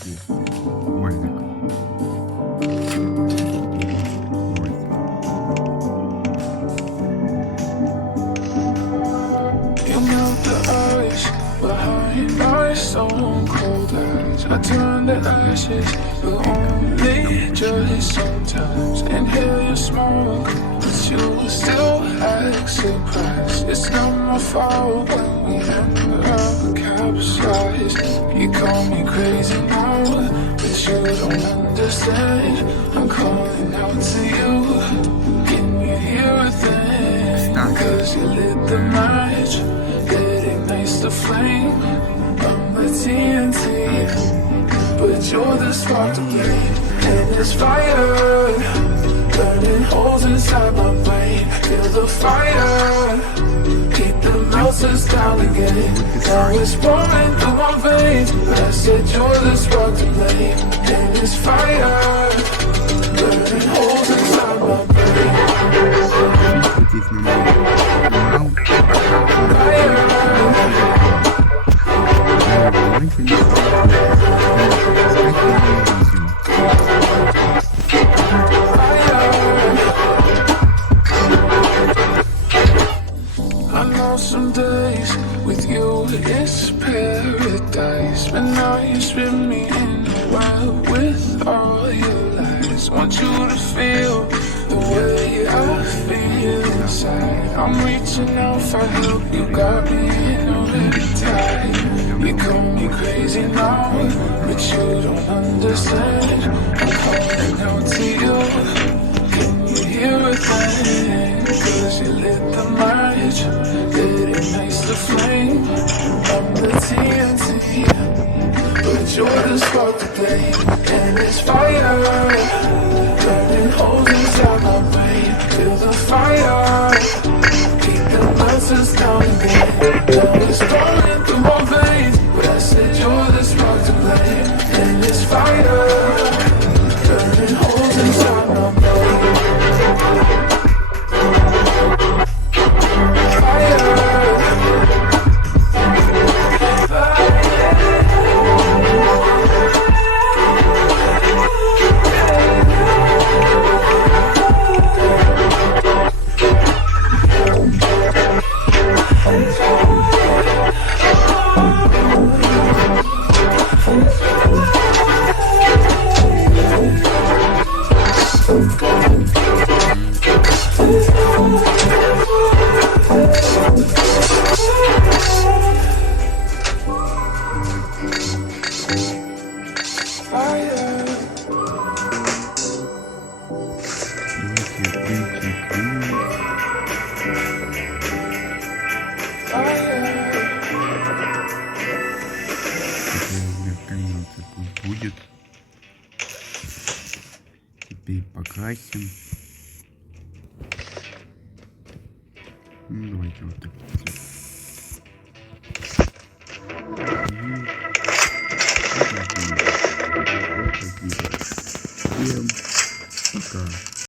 Ольник. Behind my stone cold eyes, I turn to ashes, but only just sometimes. Inhale your smoke, but you still act surprised. It's not my fault when we end up capsized. You call me crazy now, but you don't understand. I'm calling out to you. Can you hear a thing? 'Cause you lit the match. It ignites the flame. I'm the TNT, but you're the spark to blame. And this fire, burning holes inside my brain. Feel the fire, keep the melters down again. Now it's pouring through my veins, but I said you're the spark to blame. And this fire, burning holes inside my brain. I know some days with you it's paradise, but now you spin me in a while with all your lies. Want you to feel the way I feel inside. I'm reaching out for help, you got me in a riptide. You call me crazy now, but you don't understand. I'm calling out to you. Can you hear a thing? 'Cause you lit the match, it ignites the flame. I'm the TNT, but you're the spark to blame. And it's fire, burning holes inside my brain. Feel the fire, keep the melters down again. Now it's rolling through my veins, but I said you're the spark to blame. And it's fire, burning holes inside my brain. Будет. Теперь покрасим. Давайте вот так.